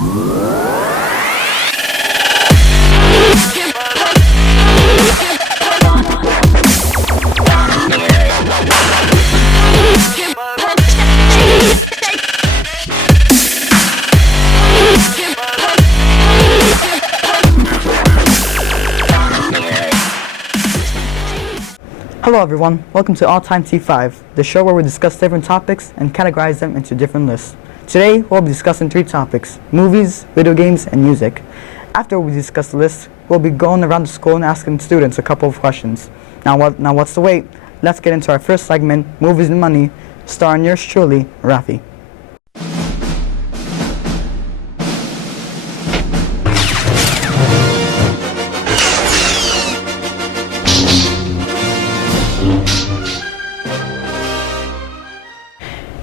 Hello everyone, welcome to All Time T5, the show where we discuss different topics and categorize them into different lists. Today, we'll be discussing 3 topics: movies, video games, and music. After we discuss the list, we'll be going around the school and asking students a couple of questions. Now what's the wait? Let's get into our first segment, Movies and Money, starring yours truly, Rafi.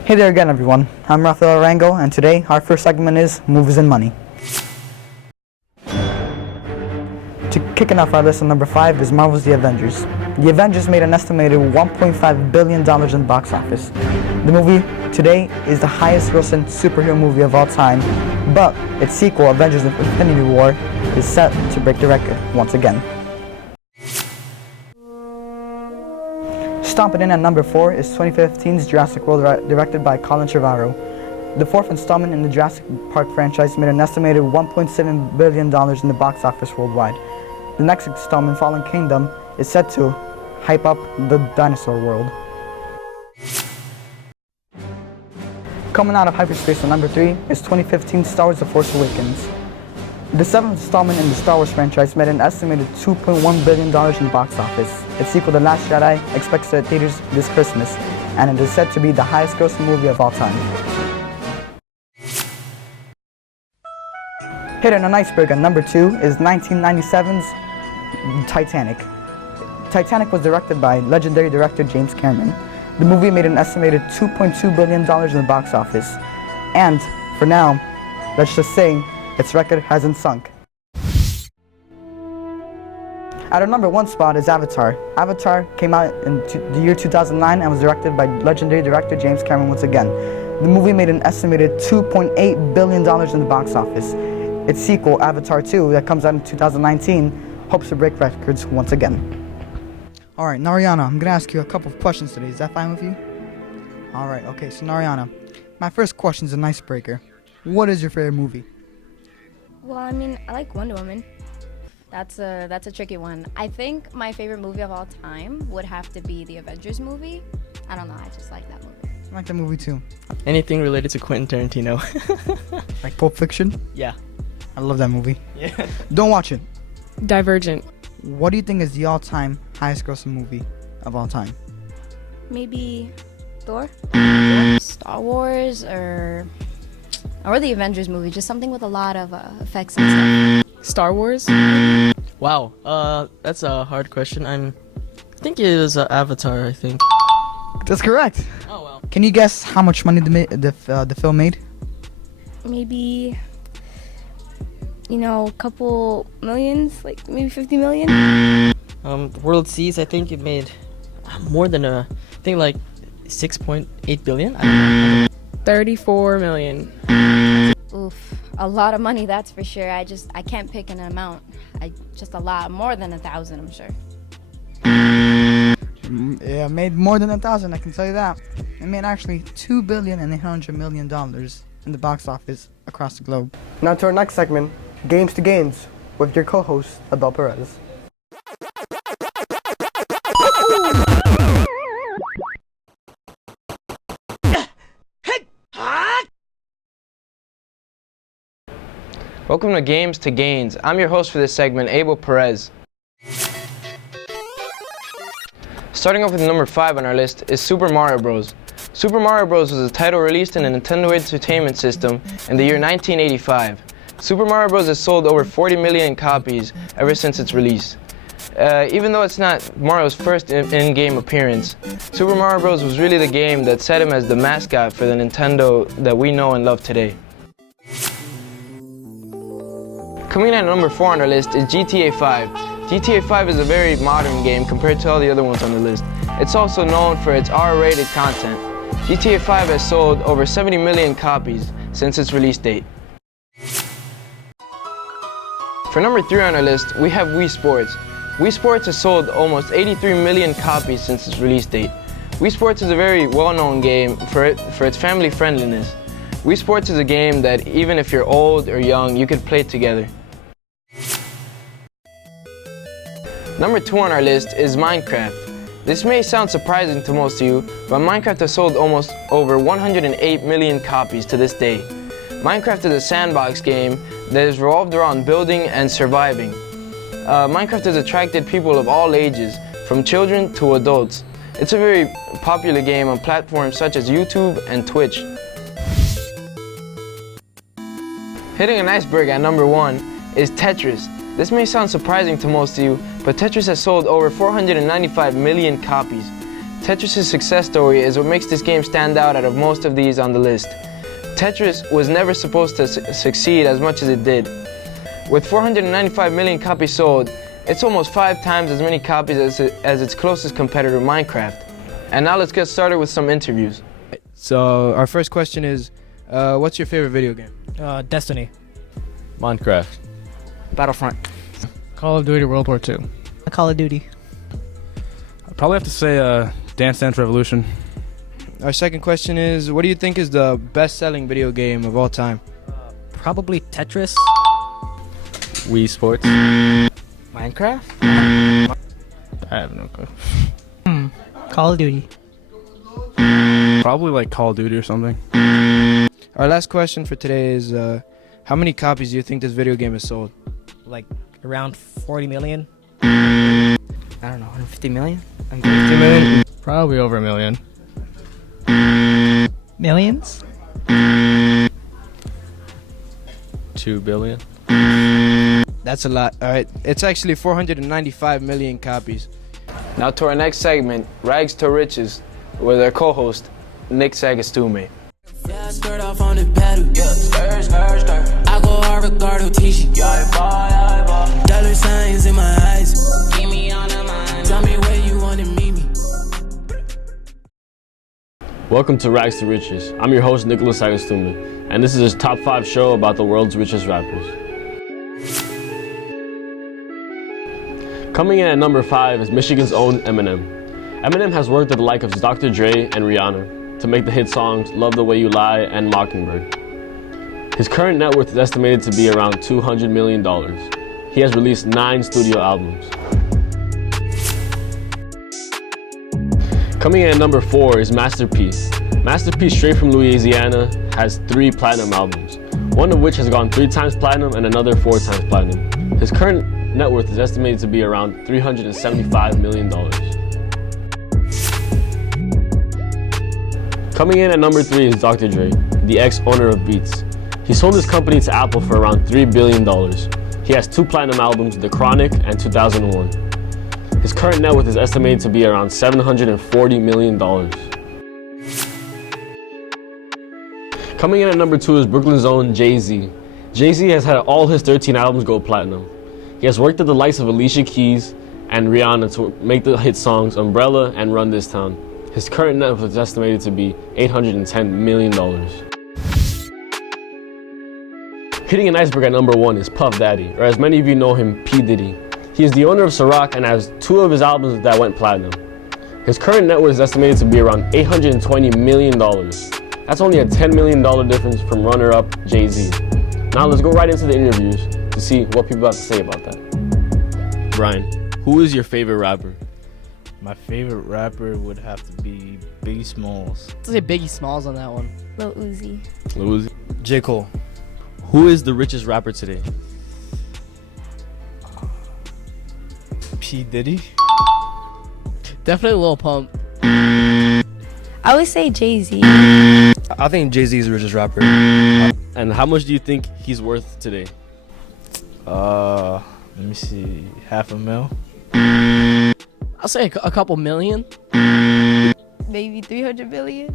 Hey there again everyone, I'm Rafael Arango, and today our first segment is Movies and Money. Kicking off our list on number 5 is Marvel's The Avengers. The Avengers made an estimated $1.5 billion in the box office. The movie today is the highest grossing superhero movie of all time, but its sequel, Avengers Infinity War, is set to break the record once again. Stomping in at number 4 is 2015's Jurassic World, directed by Colin Trevorrow. The 4th installment in the Jurassic Park franchise made an estimated $1.7 billion in the box office worldwide. The next installment, Fallen Kingdom, is set to hype up the dinosaur world. Coming out of hyperspace at number 3 is 2015's Star Wars The Force Awakens. The 7th installment in the Star Wars franchise made an estimated $2.1 billion in the box office. Its sequel, The Last Jedi, expects to hit theaters this Christmas, and it is said to be the highest grossing movie of all time. Hitting an iceberg at number 2 is 1997's Titanic. Titanic was directed by legendary director James Cameron. The movie made an estimated $2.2 billion in the box office, and for now, let's just say its record hasn't sunk. At our number 1 spot is Avatar. Avatar came out in the year 2009 and was directed by legendary director James Cameron once again. The movie made an estimated $2.8 billion in the box office. Its sequel, Avatar 2, that comes out in 2019, hopes to break records once again. Alright, Nariana, I'm going to ask you a couple of questions today. Is that fine with you? Alright, okay, so Nariana, my first question is an icebreaker. What is your favorite movie? Well, I mean, I like Wonder Woman. That's a tricky one. I think my favorite movie of all time would have to be the Avengers movie. I don't know, I just like that movie. I like that movie too. Anything related to Quentin Tarantino. Like Pulp Fiction? Yeah. I love that movie. Yeah. Don't watch it. Divergent. What do you think is the all-time highest grossing movie of all time? Maybe Thor? Star Wars or the Avengers movie, just something with a lot of effects and stuff. Star Wars? Wow. That's a hard question. I think it is Avatar, I think. That's correct. Oh, well. Can you guess how much money the film made? Maybe, a couple millions, like maybe 50 million? World Seas, I think it made more than I think like 6.8 billion. I don't know. 34 million. Oof, a lot of money, that's for sure. I can't pick an amount. Just a lot, more than 1,000, I'm sure. Yeah, made more than 1,000, I can tell you that. It made actually $2.8 billion in the box office across the globe. Now to our next segment, Games to Gains, with your co-host, Abel Perez. Welcome to Games to Gains. I'm your host for this segment, Abel Perez. Starting off with number 5 on our list is Super Mario Bros. Super Mario Bros. Was a title released in a Nintendo Entertainment System in the year 1985. Super Mario Bros. Has sold over 40 million copies ever since its release. Even though it's not Mario's first in-game appearance, Super Mario Bros. Was really the game that set him as the mascot for the Nintendo that we know and love today. Coming in at number 4 on our list is GTA 5. GTA 5 is a very modern game compared to all the other ones on the list. It's also known for its R-rated content. GTA 5 has sold over 70 million copies since its release date. For number 3 on our list, we have Wii Sports. Wii Sports has sold almost 83 million copies since its release date. Wii Sports is a very well-known game for its family friendliness. Wii Sports is a game that even if you're old or young, you could play together. Number 2 on our list is Minecraft. This may sound surprising to most of you, but Minecraft has sold almost over 108 million copies to this day. Minecraft is a sandbox game that is revolved around building and surviving. Minecraft has attracted people of all ages, from children to adults. It's a very popular game on platforms such as YouTube and Twitch. Hitting an iceberg at number 1 is Tetris. This may sound surprising to most of you, but Tetris has sold over 495 million copies. Tetris' success story is what makes this game stand out of most of these on the list. Tetris was never supposed to succeed as much as it did. With 495 million copies sold, it's almost 5 times as many copies as its closest competitor, Minecraft. And now let's get started with some interviews. So our first question is, what's your favorite video game? Destiny. Minecraft. Battlefront. Call of Duty World War II. Call of Duty. I'd probably have to say Dance Dance Revolution. Our second question is, what do you think is the best-selling video game of all time? Probably Tetris. Wii Sports. Minecraft? I have no clue. Call of Duty. Probably like Call of Duty or something. Our last question for today is, how many copies do you think this video game has sold? Like around 40 million. I don't know, 150 million? 50 million? Probably over 1 million. Millions? 2 billion. That's a lot. All right, it's actually 495 million copies. Now to our next segment, Rags to Riches, with our co-host, Nick Sagastume. Yeah, skirt off on the pedal, yeah, skirt, skirt, skirt. I go hard, Ricardo, teach you, yeah, ball. Dollar signs in my eyes, keep me on the mind. Tell me where you wanna meet me. Welcome to Rags to Riches. I'm your host, Nicholas Sagastume, and this is his top 5 show about the world's richest rappers. Coming in at number 5 is Michigan's own Eminem. Eminem has worked with the likes of Dr. Dre and Rihanna to make the hit songs Love the Way You Lie and Mockingbird. His current net worth is estimated to be around $200 million. He has released 9 studio albums. Coming in at number 4 is Master P. Master P, straight from Louisiana, has 3 platinum albums, one of which has gone 3 times platinum and another 4 times platinum. His current net worth is estimated to be around $375 million. Coming in at number 3 is Dr. Dre, the ex-owner of Beats. He sold his company to Apple for around $3 billion. He has 2 platinum albums, The Chronic and 2001. His current net worth is estimated to be around $740 million. Coming in at number 2 is Brooklyn's own Jay-Z. Jay-Z has had all his 13 albums go platinum. He has worked with the likes of Alicia Keys and Rihanna to make the hit songs Umbrella and Run This Town. His current net worth is estimated to be $810 million. Hitting an iceberg at number 1 is Puff Daddy, or as many of you know him, P. Diddy. He is the owner of Ciroc and has 2 of his albums that went platinum. His current net worth is estimated to be around $820 million. That's only a $10 million difference from runner-up Jay-Z. Now let's go right into the interviews to see what people have to say about that. Brian, who is your favorite rapper? My favorite rapper would have to be Biggie Smalls. Let's say Biggie Smalls on that one. Lil Uzi. Lil Uzi. J. Cole. Who is the richest rapper today? P. Diddy. Definitely Lil Pump. I would say Jay-Z. I think Jay-Z is the richest rapper. And how much do you think he's worth today? Let me see, $500,000. I'll say a couple million. Maybe 300 billion.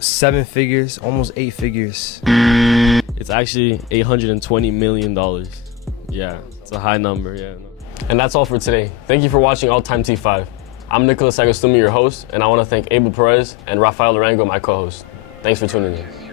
7 figures, almost 8 figures. It's actually $820 million. Yeah, it's a high number, yeah. And that's all for today. Thank you for watching All Time T5. I'm Nicholas Sagastume, your host, and I want to thank Abel Perez and Rafael Arango, my co-host. Thanks for tuning in.